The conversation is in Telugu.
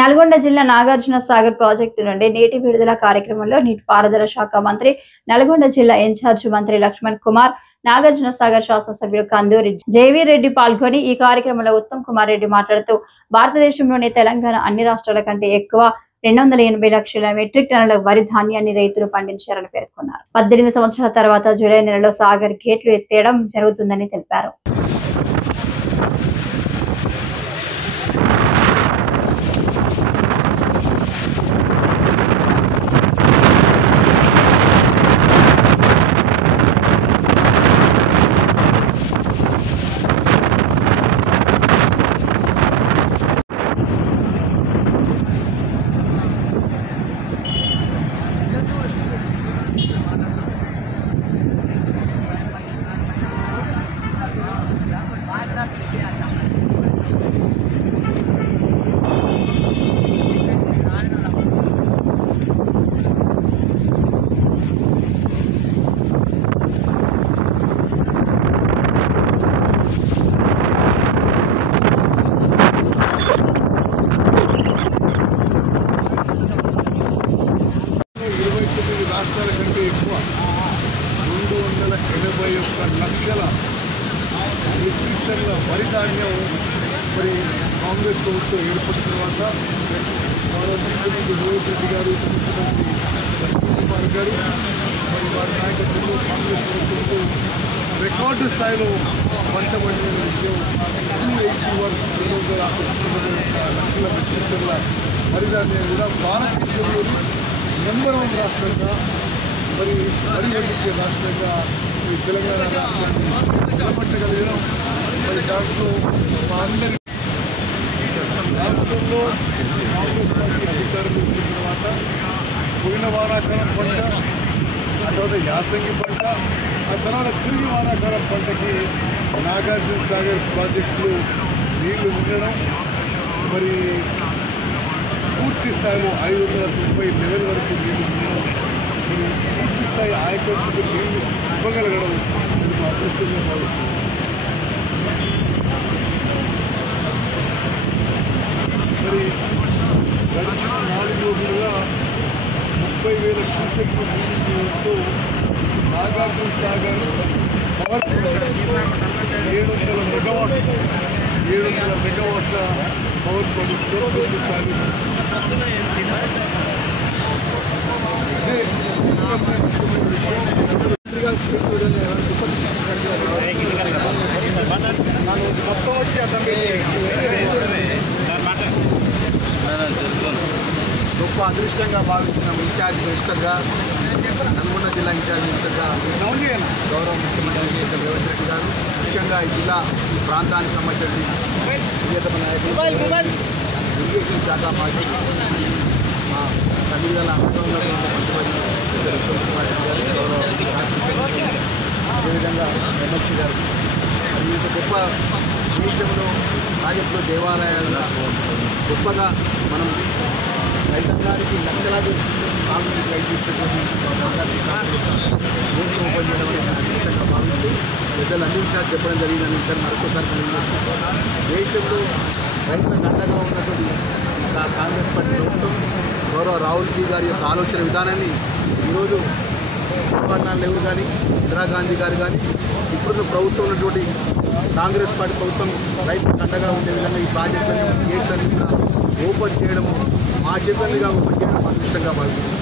నల్గొండ జిల్లా నాగార్జున సాగర్ ప్రాజెక్టు నుండి నీటి విడుదల కార్యక్రమంలో నీటిపారుదల శాఖ మంత్రి, నల్గొండ జిల్లా ఇన్ఛార్జి మంత్రి లక్ష్మణ్ కుమార్, నాగార్జున సాగర్ శాసనసభ్యులు కందూరి జేవీ రెడ్డి పాల్గొని ఈ కార్యక్రమంలో ఉత్తమ్ కుమార్ రెడ్డి మాట్లాడుతూ, భారతదేశంలోని తెలంగాణ అన్ని రాష్ట్రాల కంటే ఎక్కువ 280 లక్షల మెట్రిక్ టన్నుల వరి ధాన్యాన్ని రైతులు పండించారని పేర్కొన్నారు. 18 సంవత్సరాల తర్వాత జూలై నెలలో సాగర్ గేట్లు ఎత్తేయడం జరుగుతుందని తెలిపారు. రాష్ట్రాల కంటే ఎక్కువ 281 లక్షల మెట్రిక్ టన్నుల వరి ధాన్యం మరి కాంగ్రెస్ ప్రభుత్వం ఏర్పడిన తర్వాత ముఖ్యమంత్రి రేవంత్ రెడ్డి గారు, ముఖ్యమంత్రి లక్ష్మణ్ కుమార్ గారు మరి వారి నాయకత్వంలో కాంగ్రెస్ ప్రభుత్వంతో రికార్డు స్థాయిలో పంట పండిన విషయం 281 లక్షల మెట్రిక్ టన్నుల వరి ధాన్యం కూడా భారతదేశంలోని నంబర్ 1 రాష్ట్రంగా మరి వరి పండించే రాష్ట్రంగా ఈ తెలంగాణ రాష్ట్రాన్ని నిలబట్టగలిగిన మరి దాంట్లో మా అందరి రాష్ట్రంలో కాంగ్రెస్ పార్టీ అధికారులు వచ్చిన తర్వాత పోయిన వానాకాలం పంట, ఆ తర్వాత యాసంగి పంట, ఆ తర్వాత తిరిగి వానాకాలం పంటకి నాగార్జున సాగర్ ప్రాజెక్టులు నీళ్లు ఉండడం మరి పూర్తి స్థాయిలో 590 లెవెల్ వరకు నీళ్లు ఉండడం, పూర్తి స్థాయి ఆయకట్టుకు నీళ్లు ఇవ్వగలగడం ఇది మా అదృష్టంగా భావిస్తుంది. మరి గడిచిన 4 రోజులుగా 30,000 క్యూసెక్లు నీటితో నాగార్జున సాగర్ పవర్ 700 మెగావాట్ల పవర్ ప్రాజెక్టులో పూర్తి స్థాయి మొత్తం వచ్చి అర్థం గొప్ప అదృష్టంగా భావిస్తున్నాం. ఇన్ఛార్జ్ మినిస్టర్గా, నల్గొండ జిల్లా ఇన్ఛార్జ్ మినిస్టర్గా గౌరవ ముఖ్యమంత్రి రేవంత్ రెడ్డి గారు, ముఖ్యంగా ఈ జిల్లా ఈ ప్రాంతానికి సంబంధించి ప్రియతమ నాయకులు ఇరిగేషన్ శాఖ మాజీ మా తల్లిదండ్రుల అనుభవంలో ఉత్తమ్ కుమార్ రెడ్డి గారు, గౌరవ రాష్ట్ర అదేవిధంగా ఎమ్మెల్సీ గారు, అది ఇంత గొప్ప దేశంలో ప్రాజెక్టులు, దేవాలయాల్లో గొప్పగా మనం రైతాంగానికి లక్షలాది సాగునీరు రైతున్నటువంటి ఓట్లు ఓపెన్ చేయడం అనేది అదృష్టంగా భావిస్తూ పెద్దలు అన్ని విషయాలు చెప్పడం జరిగిన విషయాన్ని మరొకసారి దేశంలో రైతులకు అండగా ఉన్నటువంటి కాంగ్రెస్ పార్టీ ప్రభుత్వం గౌరవ రాహుల్జీ గారి యొక్క ఆలోచన విధానాన్ని ఈరోజు జవహర్లాల్ నెహ్రూ కానీ, ఇందిరాగాంధీ గారు కానీ, ఇప్పుడు ప్రభుత్వం ఉన్నటువంటి కాంగ్రెస్ పార్టీ ప్రభుత్వం రైతులకు అండగా ఉండే విధంగా ఈ ప్రాజెక్టులను గేట్లన్నీ కూడా ఓపెన్ చేయడము, మా చేతులుగా ఓపెన్ చేయడం అదృష్టంగా భావిస్తున్నాం.